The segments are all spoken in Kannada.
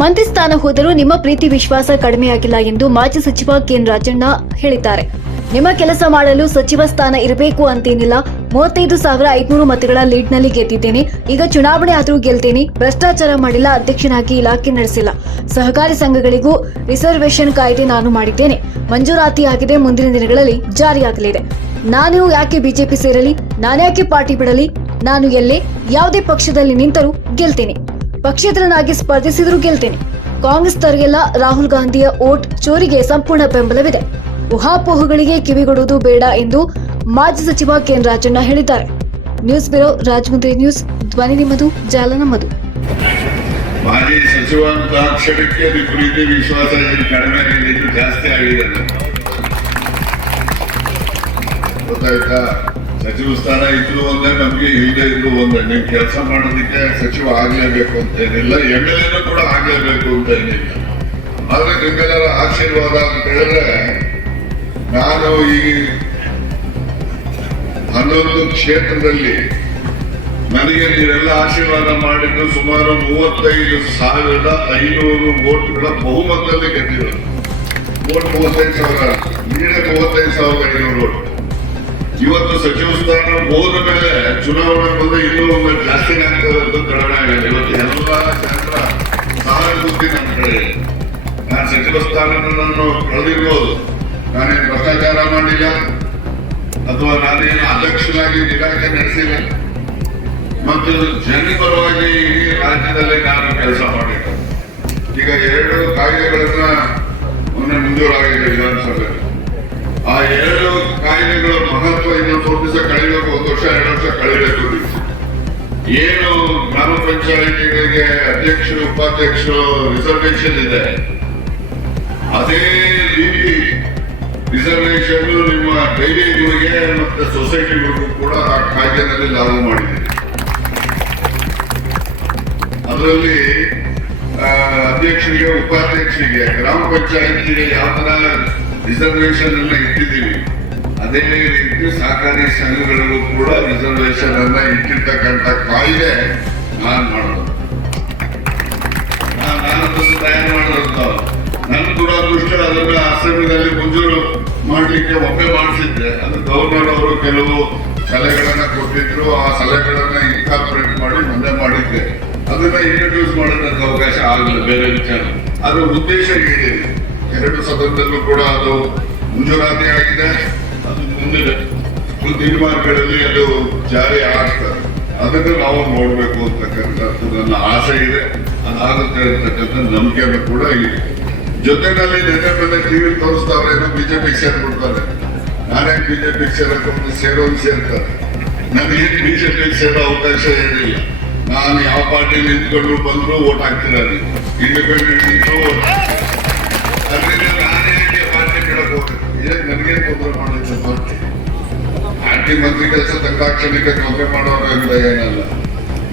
ಮಂತ್ರಿ ಸ್ಥಾನ ಹೋದರೂ ನಿಮ್ಮ ಪ್ರೀತಿ ವಿಶ್ವಾಸ ಕಡಿಮೆಯಾಗಿಲ್ಲ ಎಂದು ಮಾಜಿ ಸಚಿವ ಕೆಎನ್ ರಾಜಣ್ಣ ಹೇಳಿದ್ದಾರೆ. ನಿಮ್ಮ ಕೆಲಸ ಮಾಡಲು ಸಚಿವ ಸ್ಥಾನ ಇರಬೇಕು ಅಂತೇನಿಲ್ಲ. 35,500 ಮತಗಳ ಲೀಡ್ನಲ್ಲಿ ಗೆದ್ದಿದ್ದೇನೆ. ಈಗ ಚುನಾವಣೆ ಆದರೂ ಗೆಲ್ತೇನೆ. ಭ್ರಷ್ಟಾಚಾರ ಮಾಡಿಲ್ಲ, ಅಧ್ಯಕ್ಷನಾಗಿ ಇಲಾಖೆ ನಡೆಸಿಲ್ಲ. ಸಹಕಾರಿ ಸಂಘಗಳಿಗೂ ರಿಸರ್ವೇಶನ್ ಕಾಯ್ದೆ ನಾನು ಮಾಡಿದ್ದೇನೆ. ಮಂಜೂರಾತಿಯಾಗಿದೆ, ಮುಂದಿನ ದಿನಗಳಲ್ಲಿ ಜಾರಿಯಾಗಲಿದೆ. ನಾನು ಯಾಕೆ ಬಿಜೆಪಿ ಸೇರಲಿ? ನಾನ್ಯಾಕೆ ಪಾರ್ಟಿ ಬಿಡಲಿ? ನಾನು ಎಲ್ಲೇ ಯಾವುದೇ ಪಕ್ಷದಲ್ಲಿ ನಿಂತರೂ ಗೆಲ್ತೇನೆ. ಪಕ್ಷೇತರನಾಗಿ ಸ್ಪರ್ಧಿಸಿದರೂ ಗೆಲ್ತೇನೆ. ಕಾಂಗ್ರೆಸ್ ತರಗೆಲ್ಲ ರಾಹುಲ್ ಗಾಂಧಿಯ ಓಟ್ ಚೋರಿಗೆ ಸಂಪೂರ್ಣ ಬೆಂಬಲವಿದೆ. ಊಹಾಪೋಹಗಳಿಗೆ ಕಿವಿಗೊಡುವುದು ಬೇಡ ಎಂದು ಮಾಜಿ ಸಚಿವ ಕೆಎನ್ ರಾಜಣ್ಣ ಹೇಳಿದ್ದಾರೆ. News bureau, Rajahmundry news. ಧ್ವನಿ ನಿಮ್ಮದು, ಜಾಲ ನಮ್ಮದು. ಮಾಜಿ ಸಚಿವ ಅಂತ ಕ್ಷಣಕ್ಕೆ ಪ್ರೀತಿ ವಿಶ್ವಾಸ ಕಡಿಮೆ ಆಗಿದೆ, ಇದು ಜಾಸ್ತಿ ಆಗಿದೆ. ಗೊತ್ತಾಯ್ತಾ? ಸಚಿವ ಸ್ಥಾನ ಇದ್ರು ಒಂದೇ, ನಮ್ಗೆ ಇಲ್ಲದೆ ಇದ್ರು ಒಂದೇ. ನೀವು ಕೆಲಸ ಮಾಡೋದಕ್ಕೆ ಸಚಿವ ಆಗ್ಲೇಬೇಕು ಅಂತ ಏನಿಲ್ಲ, MLA ಕೂಡ ಆಗ್ಲೇಬೇಕು ಅಂತ ಏನಿಲ್ಲ. ಆದ್ರೆ ನಿಮ್ಗೆಲ್ಲರ ಆಶೀರ್ವಾದ ಅಂತ ಹೇಳಿದ್ರೆ, ನಾನು ಈ 11 ಕ್ಷೇತ್ರದಲ್ಲಿ ನನಗೆ ನೀವೆಲ್ಲ ಆಶೀರ್ವಾದ ಮಾಡಿದ್ದು ಸುಮಾರು 35,500 ವೋಟ್ಗಳ ಬಹುಮತದಲ್ಲಿ ಗೆದ್ದಿರೋದು. Vote 35,000, ನೀಡೇ 35,500 vote. ಇವತ್ತು ಸಚಿವ ಸ್ಥಾನ ಹೋದ ಮೇಲೆ ಚುನಾವಣೆ ಬಂದ್ರೆ ಇನ್ನೂ ಒಮ್ಮೆ ಜಾಸ್ತಿನೇ ಆಗ್ತದೆ ಅಂತ ಕಡಿಮೆ ಆಗಿದೆ. ಇವತ್ತು ಎಲ್ಲ ಜನರ ಸಹಾನುಭೂತಿ ನನ್ನ ಕಡೆ. ನಾನು ಸಚಿವ ಸ್ಥಾನವನ್ನು ಕಳೆದಿರ್ಬೋದು, ನಾನೇನು ಭ್ರಷ್ಟಾಚಾರ ಮಾಡಿಲ್ಲ ಅಥವಾ ನಾನೇನು ಅಧ್ಯಕ್ಷನಾಗಿ ಇಲಾಖೆ ನಡೆಸಿಲ್ಲ, ಮತ್ತು ಜನ ಪರವಾಗಿ ಇಡೀ ರಾಜ್ಯದಲ್ಲಿ ನಾನು ಕೆಲಸ ಮಾಡಿಲ್ಲ. ಈಗ 2 ಕಾಯ್ದೆಗಳನ್ನ ಮೊನ್ನೆ ಮಂಜೂರಾಗಿದೆ ವಿಧಾನಸಭೆ. ಆ 2 ಕಾಯ್ದೆಗಳ ಮಹತ್ವ ಇನ್ನು ಸ್ವಲ್ಪ ದಿವಸ ಕಳಿಬೇಕು, 1 ವರ್ಷ 2 ವರ್ಷ ಕಳಿಬೇಕು. ಏನು ಗ್ರಾಮ ಪಂಚಾಯಿತಿಗಳಿಗೆ ಅಧ್ಯಕ್ಷರು ಉಪಾಧ್ಯಕ್ಷರು ರಿಸರ್ವೇಶನ್ ಇದೆ, ಅದೇ ರೀತಿ ರಿಸರ್ವೇಶನ್ ನಿಮ್ಮ ಡೈರಿಗಳಿಗೆ ಮತ್ತೆ ಸೊಸೈಟಿಗಳಿಗೂ ಕೂಡ ಆ ಕಾಯ್ದೆನಲ್ಲಿ ಲಾಗು ಮಾಡಿದೆ. ಅದರಲ್ಲಿ ಅಧ್ಯಕ್ಷರಿಗೆ ಉಪಾಧ್ಯಕ್ಷರಿಗೆ ಗ್ರಾಮ ಪಂಚಾಯಿತಿಗೆ ಯಾವ ತರ ರಿಸರ್ವೇಶನ್ ಅನ್ನ ಇಟ್ಟಿದ್ದೀವಿ, ಅದೇ ರೀತಿ ಸಹಕಾರಿ ಸಂಘಗಳಿಗೂ ಕೂಡ ರಿಸರ್ವೇಶನ್ ಅನ್ನ ಇಟ್ಟಿರ್ತಕ್ಕಂಥ ಕಾಯ್ದೆ ನಾನು ಮಾಡೋದು, ನಾನು ತಯಾರು ಮಾಡೋದು. ನನ್ನ ದುರಾದೃಷ್ಟ ಅದನ್ನ ಅಸೆಂಬ್ಲಿನಲ್ಲಿ ಮಂಜೂರು ಮಾಡ್ಲಿಕ್ಕೆ ಒಮ್ಮೆ ಮಾಡಿಸಿದ್ದೆ. ಅದು ಗವರ್ನರ್ ಅವರು ಕೆಲವು ಸಲಹೆಗಳನ್ನ ಕೊಟ್ಟಿದ್ರು, ಆ ಸಲಹೆಗಳನ್ನ ಇನ್ಕಾರ್ಪೊರೇಟ್ ಮಾಡಿ ಮುಂದೆ ಮಾಡಿದ್ದೆ. ಅದನ್ನ ಇಂಟ್ರೊಡ್ಯೂಸ್ ಮಾಡೋದಕ್ಕೆ ಅವಕಾಶ ಆಗಲಿಲ್ಲ, ಬೇರೆ ವಿಚಾರ. ಅದರ ಉದ್ದೇಶ ಏನಿದೆ, 2 ಸದನದಲ್ಲೂ ಕೂಡ ಅದು ಮಂಜೂರಾತಿ ಆಗಿದೆ. ಅದು ಮುಂದಿನ ದಿನಮಾನಗಳಲ್ಲಿ ಅದು ಜಾರಿ ಆಗ್ತದೆ. ಅದನ್ನು ನಾವು ನೋಡ್ಬೇಕು ಅಂತಕ್ಕಂಥದ್ದು ನನ್ನ ಆಸೆ ಇದೆ. ಅದಾಗುತ್ತೆ ಅಂತಕ್ಕಂಥ ನಂಬಿಕೆಯನ್ನು ಕೂಡ ಇದೆ. ಜೊತೆನಲ್ಲಿ ನೆನ್ನೆ ಟಿವಿ ತೋರಿಸ್ತಾವ್ರೆ, ಬಿಜೆಪಿ ಸೇರ್ಬಿಡ್ತಾರೆ. ನಾನೇ ಬಿಜೆಪಿ ಸೇರೋದು ಸೇರ್ತಾರೆ. ನನಗೆ ಬಿಜೆಪಿ ಸೇರೋ ಅವಕಾಶ ಏನಿಲ್ಲ. ನಾನು ಯಾವ ಪಾರ್ಟಿ ನಿಂತ್ಕೊಂಡು ಬಂದ್ರು ಓಟ್ ಹಾಕ್ತಿರೋದು, ಇಂಡಿಪೆಂಡೆಂಟ್ ನಿಂತರು ಓಟ್ ಹಾಕ್ತಾರೆ. ಅದರಿಂದ ನಾನೇ ಪಾರ್ಟಿ ಬಿಡಕ್ ಹೋಗ್ಬೇಕು. ನನಗೆ ತೊಂದರೆ ಮಾಡಿದ್ದೆ ಪಾರ್ಟಿ ಮಂತ್ರಿ ಕೆಲಸ ತಕ್ಷಣಕ್ಕೆ ತೊಂದರೆ ಮಾಡೋರು ಅಂತ ಏನಲ್ಲ.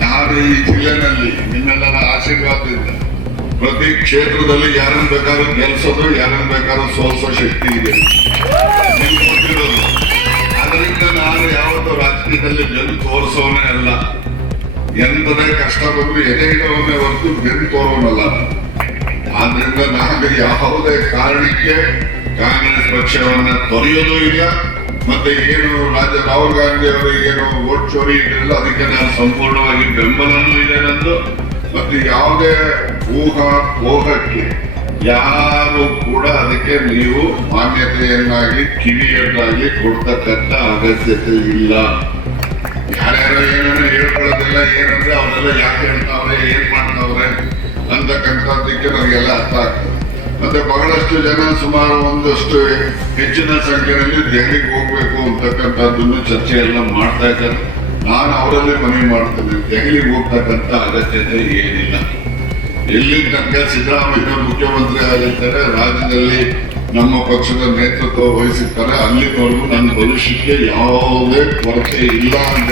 ನಾನು ಈ ಜಿಲ್ಲೆನಲ್ಲಿ ನಿಮ್ಮೆಲ್ಲರ ಆಶೀರ್ವಾದದಿಂದ ಪ್ರತಿ ಕ್ಷೇತ್ರದಲ್ಲಿ ಯಾರನ್ನು ಬೇಕಾದ್ರೂ ಗೆಲ್ಸೋದು, ಯಾರನ್ನು ಬೇಕಾದ್ರೂ ಸೋಲಿಸೋ ಶಕ್ತಿ ಇದೆ, ನಿಮ್ಗೆ ಗೊತ್ತಿರೋದು. ಅದರಿಂದ ನಾನು ಯಾವತ್ತೂ ರಾಜಕೀಯದಲ್ಲಿ ಬೆನ್ನು ತೋರಿಸೋನೇ ಅಲ್ಲ. ಎಂತದೇ ಕಷ್ಟ ಬಂದ್ರು ಎದೆ ಇಡೋನೇ ಹೊರತು ಬೆನ್ನು ತೋರೋನಲ್ಲ. ಆದ್ರಿಂದ ನಾನು ಯಾವುದೇ ಕಾರಣಕ್ಕೆ ಕಾಂಗ್ರೆಸ್ ಪಕ್ಷವನ್ನ ತೊರೆಯೋದು ಇಲ್ಲ. ಮತ್ತೆ ಏನು ರಾಹುಲ್ ಗಾಂಧಿ ಅವರಿಗೆ ಏನು ವೋಟ್ ಚೋರಿ ಇರಲಿಲ್ಲ, ಅದಕ್ಕೆ ನಾನು ಸಂಪೂರ್ಣವಾಗಿ ಬೆಂಬಲನೂ ಇದೆ ನಂದು. ಮತ್ತೆ ಯಾವುದೇ ಊಹಾಪೋಹಕ್ಕೆ ಯಾರು ಕೂಡ ಅದಕ್ಕೆ ನೀವು ಮಾನ್ಯತೆಯನ್ನಾಗಿ ಕಿವಿಯನ್ನಾಗಿ ಕೊಡ್ತಕ್ಕಂಥ ಅಗತ್ಯತೆ ಇಲ್ಲ. ಯಾರ್ಯಾರು ಏನನ್ನ ಹೇಳ್ಕೊಳ್ಳೋದಿಲ್ಲ, ಏನಂದ್ರೆ ಅವರೆಲ್ಲ ಯಾಕೆ ಹೇಳ್ತಾವ್ರೆ, ಏನ್ ಮಾಡ್ತಾವ್ರೆ ಅಂತಕ್ಕಂಥದ್ದಕ್ಕೆ ನನಗೆಲ್ಲ ಅರ್ಥ ಆಗ್ತದೆ. ಮತ್ತೆ ಬಹಳಷ್ಟು ಜನ ಸುಮಾರು ಒಂದಷ್ಟು ಹೆಚ್ಚಿನ ಸಂಖ್ಯೆಯಲ್ಲಿ ದೆಹಲಿಗೆ ಹೋಗ್ಬೇಕು ಅಂತಕ್ಕಂಥದ್ದನ್ನು ಚರ್ಚೆ ಎಲ್ಲ ಮಾಡ್ತಾ ಇದ್ದಾರೆ. ನಾನು ಅವರಲ್ಲಿ ಮನವಿ ಮಾಡ್ತೇನೆ, ದೆಹಲಿಗೆ ಹೋಗ್ತಕ್ಕಂಥ ಅಗತ್ಯತೆ ಏನಿಲ್ಲ. ಎಲ್ಲಿ ತನಕ ಸಿದ್ದರಾಮಯ್ಯ ಮುಖ್ಯಮಂತ್ರಿ ಆಗಿರ್ತಾರೆ, ರಾಜ್ಯದಲ್ಲಿ ನಮ್ಮ ಪಕ್ಷದ ನೇತೃತ್ವ ವಹಿಸಿರ್ತಾರೆ, ಅಲ್ಲಿವರೆಗೂ ನನ್ನ ಭವಿಷ್ಯಕ್ಕೆ ಯಾವುದೇ ಕೊರತೆ ಇಲ್ಲ ಅಂತ